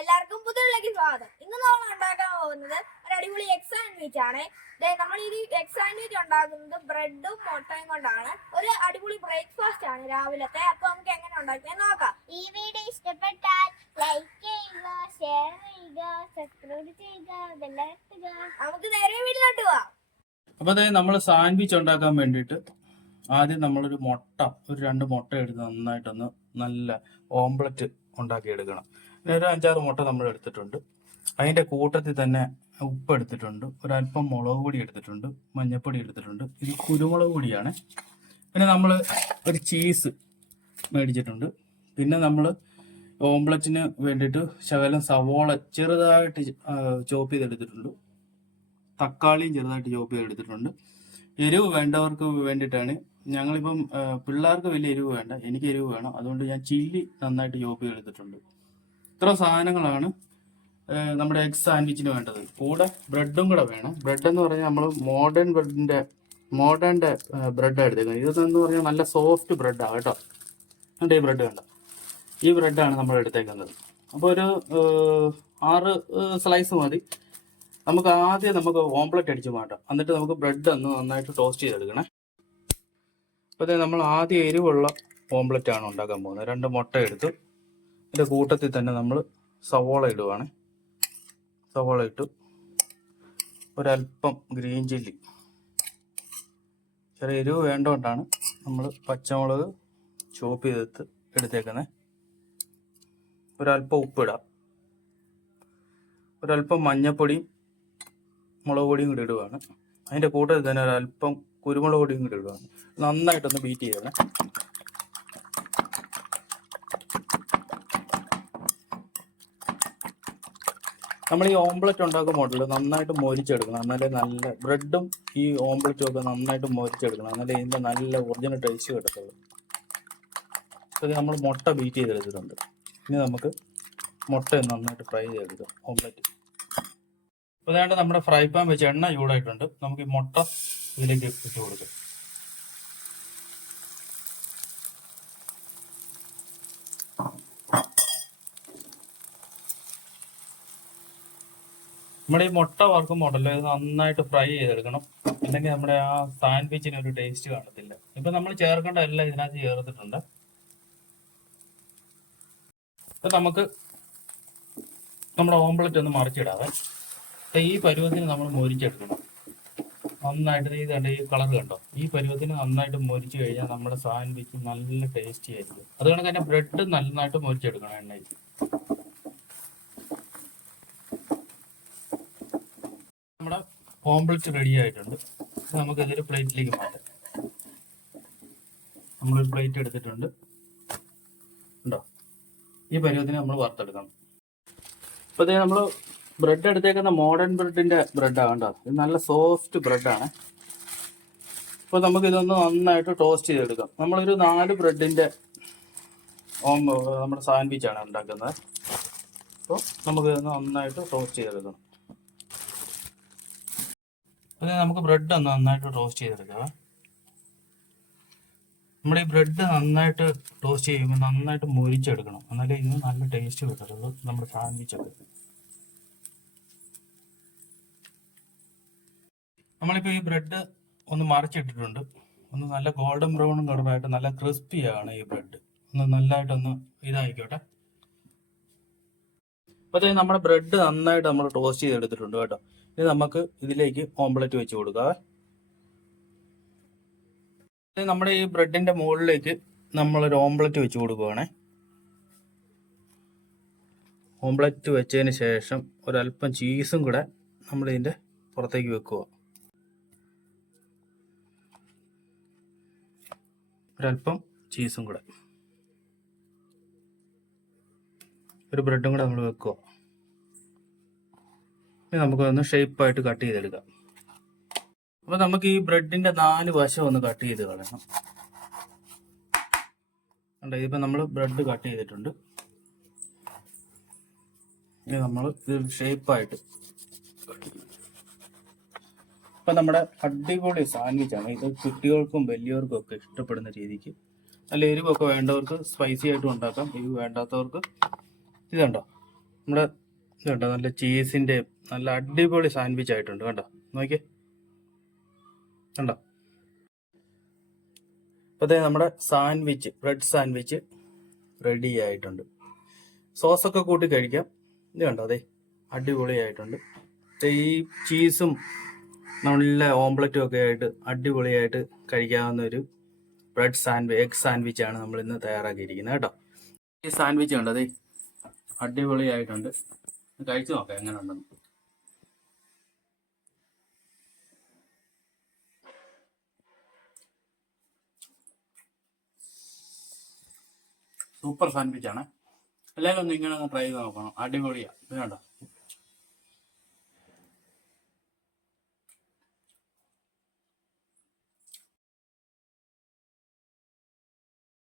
എല്ലാവർക്കും പുതിയതിലേക്ക് സ്വാഗതം. ഇന്ന് നമ്മൾ ഉണ്ടാക്കാൻ പോകുന്നത് ഒരു അടിപൊളി എഗ് സാൻഡ്വിച്ച് ആണ്. നമ്മൾ ഈ എഗ് സാൻഡ്വിച്ച് ഉണ്ടാക്കുന്നത് ബ്രെഡും മുട്ടയും കൊണ്ടാണ്. ഒരു അടിപൊളി ബ്രേക്ക്ഫാസ്റ്റ് ആണ് രാവിലത്തെ. അപ്പൊ നമുക്ക് എങ്ങനെ ഉണ്ടാക്കാൻ നോക്കാം. ഈ വീഡിയോ ഇഷ്ടപ്പെട്ടാൽ ലൈക്ക് ചെയ്യുക, ഷെയർ ചെയ്യുക, സബ്സ്ക്രൈബ് ചെയ്യുക, ബെല്ലൈക്കൺ. നമുക്ക് നേരെ വീട്ടിലോട്ട് പോവാം. അപ്പോൾ അതായത് നമ്മൾ സാൻഡ്വിച്ച് ഉണ്ടാക്കാൻ വേണ്ടിയിട്ട് ആദ്യം നമ്മളൊരു ഒരു 2 മുട്ട എടുത്ത് നന്നായിട്ടൊന്ന് നല്ല ഓംപ്ലെറ്റ് ഉണ്ടാക്കിയെടുക്കണം. ഒരു 5-6 മുട്ട നമ്മൾ എടുത്തിട്ടുണ്ട്. അതിൻ്റെ കൂട്ടത്തിൽ തന്നെ ഉപ്പ് എടുത്തിട്ടുണ്ട്, ഒരല്പം മുളക് പൊടി എടുത്തിട്ടുണ്ട്, മഞ്ഞൾപ്പൊടി എടുത്തിട്ടുണ്ട്, ഇത് കുരുമുളക് പൊടിയാണ്. പിന്നെ നമ്മൾ ഒരു ചീസ് മേടിച്ചിട്ടുണ്ട്. പിന്നെ നമ്മൾ ഓംപ്ലെറ്റിന് വേണ്ടിയിട്ട് ശകലം സവോള ചെറുതായിട്ട് ചോപ്പ് ചെയ്തെടുത്തിട്ടുണ്ട്, തക്കാളിയും ചെറുതായിട്ട് ചോപ്പ് ചെയ്തെടുത്തിട്ടുണ്ട്. എരിവ് വേണ്ടവർക്ക് വേണ്ടിയിട്ടാണ്. ഞങ്ങളിപ്പം പിള്ളേർക്ക് വലിയ എരിവ് വേണ്ട, എനിക്ക് എരിവ് വേണം, അതുകൊണ്ട് ഞാൻ ചില്ലി നന്നായിട്ട് ചോപ്പ് ചെയ്തെടുത്തിട്ടുണ്ട്. ഇത്ര സാധനങ്ങളാണ് നമ്മുടെ എഗ് സാൻഡ്വിച്ചിന് വേണ്ടത്. കൂടെ ബ്രെഡും കൂടെ വേണം. ബ്രെഡ് എന്ന് പറഞ്ഞാൽ നമ്മൾ മോഡേൺ ബ്രെഡ് എടുത്തേക്കുന്നത്. ഇതെന്ന് പറഞ്ഞാൽ നല്ല സോഫ്റ്റ് ബ്രെഡാണ് കേട്ടോ. എന്നിട്ട് ഈ ബ്രെഡ് വേണ്ട, ഈ ബ്രെഡാണ് നമ്മൾ എടുത്തേക്കുന്നത്. അപ്പോൾ ഒരു 6 സ്ലൈസ് മതി. നമുക്ക് ഓംപ്ലെറ്റ് അടിച്ച് മാറ്റാം. എന്നിട്ട് നമുക്ക് ബ്രെഡ് ഒന്ന് നന്നായിട്ട് ടോസ്റ്റ് ചെയ്തെടുക്കണേ. അപ്പോൾ നമ്മൾ ആദ്യം എരിവുള്ള ഓംപ്ലെറ്റ് ആണ് ഉണ്ടാക്കാൻ പോകുന്നത്. 2 മുട്ട എടുത്ത് ഇതിൻ്റെ കൂട്ടത്തിൽ തന്നെ നമ്മൾ സവോള ഇടുവാണ്. സവോള ഇട്ടു, ഒരല്പം ഗ്രീൻ ചില്ലി, ചെറിയ എരിവ് വേണ്ടതുകൊണ്ടാണ് നമ്മൾ പച്ചമുളക് ചോപ്പ് ചെയ്തെടുത്ത് എടുത്തേക്കുന്നത്. ഒരല്പം ഉപ്പിടാം, ഒരല്പം മഞ്ഞൾപ്പൊടിയും മുളക് പൊടിയും കൂടി ഇടുവാണ്. അതിൻ്റെ കൂട്ടത്തിൽ തന്നെ ഒരല്പം കുരുമുളക് പൊടിയും കൂടി ഇടുവാണ്. നന്നായിട്ടൊന്ന് ബീറ്റ് ചെയ്യണം. നമ്മൾ ഈ ഓംപ്ലെറ്റ് ഉണ്ടാക്കുമ്പോൾ നന്നായിട്ട് മൊരിച്ചെടുക്കണം. എന്നാലേ നല്ല ബ്രെഡും ഈ ഓംപ്ലെറ്റും ഒക്കെ നന്നായിട്ട് മൊരിച്ചെടുക്കണം. എന്നാലേ ഇതിൻ്റെ നല്ല ഒറിജിനൽ ടേസ്റ്റ് കിട്ടത്തുള്ളൂ. അപ്പോൾ നമ്മൾ മുട്ട ബീറ്റ് ചെയ്തെടുത്തിട്ടുണ്ട്. ഇനി നമുക്ക് മുട്ട നന്നായിട്ട് ഫ്രൈ ചെയ്തെടുക്കാം ഓംപ്ലെറ്റ്. അപ്പോൾ അതായത് നമ്മുടെ ഫ്രൈ പാൻ വെച്ച് എണ്ണ ചൂടായിട്ടുണ്ട്. നമുക്ക് ഈ മുട്ട ഇതിലേക്ക് ഇട്ട് കൊടുക്കാം. നമ്മുടെ ഈ മുട്ട വറുക്കുമ്പോണ്ടല്ലോ ഇത് നന്നായിട്ട് ഫ്രൈ ചെയ്തെടുക്കണം. അല്ലെങ്കിൽ നമ്മുടെ ആ സാൻഡ്വിച്ചിന് ഒരു ടേസ്റ്റ് കാണത്തില്ല. ഇപ്പം നമ്മൾ ചേർക്കേണ്ട എല്ലാം ഇതിനകത്ത് ചേർത്തിട്ടുണ്ട്. ഇപ്പം നമുക്ക് നമ്മുടെ ഓംപ്ലെറ്റ് ഒന്ന് മറിച്ചിടാവേ. ഈ പരുവത്തിന് നമ്മൾ മൊരിച്ചെടുക്കണം നന്നായിട്ട്. ഇത് കണ്ട ഈ കളർ കണ്ടോ, ഈ പരുവത്തിന് നന്നായിട്ട് മൊരിച്ചു കഴിഞ്ഞാൽ നമ്മുടെ സാൻഡ്വിച്ച് നല്ല ടേസ്റ്റി ആയിരിക്കും. അതുകൊണ്ട് തന്നെ ബ്രെഡ് നന്നായിട്ട് മൊരിച്ചെടുക്കണം എണ്ണയിൽ. നമ്മുടെ ഓംപ്ലെറ്റ് റെഡി ആയിട്ടുണ്ട്. നമുക്ക് ഇതൊരു പ്ലേറ്റിലേക്ക് മാറ്റാം. നമ്മളൊരു പ്ലേറ്റ് എടുത്തിട്ടുണ്ട് ഉണ്ടോ, ഈ പരുവത്തിന് നമ്മൾ വറുത്തെടുക്കണം. അപ്പോൾ ഇത് നമ്മൾ ബ്രെഡ് എടുത്തേക്കുന്ന മോഡേൺ ബ്രെഡിൻ്റെ ബ്രെഡാണ് കേട്ടോ. ഇത് നല്ല സോഫ്റ്റ് ബ്രെഡാണ്. അപ്പോൾ നമുക്കിതൊന്ന് നന്നായിട്ട് ടോസ്റ്റ് ചെയ്തെടുക്കാം. നമ്മളൊരു 4 ബ്രെഡിൻ്റെ നമ്മുടെ സാൻഡ്വിച്ചാണ് ഉണ്ടാക്കുന്നത്. അപ്പോൾ നമുക്കിതൊന്ന് നന്നായിട്ട് ടോസ്റ്റ് ചെയ്തെടുക്കണം. അപ്പോൾ നമുക്ക് ബ്രെഡ് ഒന്ന് നന്നായിട്ട് ടോസ്റ്റ് ചെയ്തെടുക്കാം. നമ്മുടെ ഈ ബ്രെഡ് നന്നായിട്ട് ടോസ്റ്റ് ചെയ്യുമ്പോൾ നന്നായിട്ട് മൊരിച്ചെടുക്കണം. എന്നാലേ ഇതിന് നല്ല ടേസ്റ്റ് കിട്ടത്തുള്ളൂ നമ്മുടെ സാൻഡ്വിച്ചൊക്കെ. നമ്മളിപ്പോൾ ഈ ബ്രെഡ് ഒന്ന് മറിച്ചിട്ടിട്ടുണ്ട്. ഒന്ന് നല്ല ഗോൾഡൻ ബ്രൗൺ കളറായിട്ട് നല്ല ക്രിസ്പിയാണ് ഈ ബ്രെഡ്. ഒന്ന് നല്ലതായിട്ടൊന്ന് ഇതായിക്കോട്ടെ. അപ്പോൾ നമ്മുടെ ബ്രെഡ് നന്നായിട്ട് നമ്മൾ ടോസ്റ്റ് ചെയ്തെടുത്തിട്ടുണ്ട് കേട്ടോ. ഇത് നമുക്ക് ഇതിലേക്ക് ഓംപ്ലെറ്റ് വെച്ച് കൊടുക്കാം. നമ്മുടെ ഈ ബ്രെഡിൻ്റെ മുകളിലേക്ക് നമ്മളൊരു ഓംപ്ലെറ്റ് വെച്ച് കൊടുക്കുകയാണേ. ഓംപ്ലെറ്റ് വെച്ചതിന് ശേഷം ഒരല്പം ചീസും കൂടെ നമ്മളിതിൻ്റെ പുറത്തേക്ക് വെക്കുക. ഒരല്പം ചീസും കൂടെ, ഒരു ബ്രെഡും കൂടെ നമ്മൾ വെക്കുക. ഇനി നമുക്കൊന്ന് ഷേപ്പായിട്ട് കട്ട് ചെയ്തെടുക്കാം. അപ്പോൾ നമുക്ക് ഈ ബ്രെഡിൻ്റെ 4 വശം ഒന്ന് കട്ട് ചെയ്ത് കളയണം. ഇതിപ്പോൾ നമ്മൾ ബ്രെഡ് കട്ട് ചെയ്തിട്ടുണ്ട്. ഇനി നമ്മൾ ഇത് ഷേപ്പായിട്ട് കട്ട് ചെയ്യും. അപ്പം നമ്മുടെ അടിപൊളി സാൻഡ്വിച്ചാണ് ഇത്. കുട്ടികൾക്കും വലിയവർക്കും ഒക്കെ ഇഷ്ടപ്പെടുന്ന രീതിക്ക് നല്ല എരിവൊക്കെ വേണ്ടവർക്ക് സ്പൈസി ആയിട്ടും ഉണ്ടാക്കാം. എരിവ് വേണ്ടാത്തവർക്ക് ഇതുണ്ടോ നമ്മുടെ ഇത് കണ്ടോ, നല്ല ചീസിൻ്റെ നല്ല അടിപൊളി സാൻഡ്വിച്ച് ആയിട്ടുണ്ട് കണ്ടോ, നോക്കിയേ കണ്ടോ. അപ്പോൾ നമ്മുടെ സാൻഡ്വിച്ച്, ബ്രെഡ് സാൻഡ്വിച്ച് റെഡി ആയിട്ടുണ്ട്. സോസൊക്കെ കൂട്ടി കഴിക്കാം. ഇത് കണ്ടോ, അതെ അടിപൊളിയായിട്ടുണ്ട്. ഈ ചീസും നല്ല ഓംപ്ലറ്റും ഒക്കെ ആയിട്ട് അടിപൊളിയായിട്ട് കഴിക്കാവുന്ന ഒരു എഗ് സാൻഡ്വിച്ചാണ് നമ്മൾ ഇന്ന് തയ്യാറാക്കിയിരിക്കുന്നത് കേട്ടോ. ഈ സാൻഡ്വിച്ച് ഉണ്ട്, അതെ അടിപൊളിയായിട്ടുണ്ട്. കഴിച്ചു നോക്കാം എങ്ങനെ ഉണ്ടെന്ന്. സൂപ്പർ സാൻഡ്വിച്ചാണ്. എല്ലാവരും ഒന്ന് ഇങ്ങനെ ഒന്ന് ട്രൈ ചെയ്ത് നോക്കണം. അടിപൊളിയാണ്. ഇത് കണ്ടോ.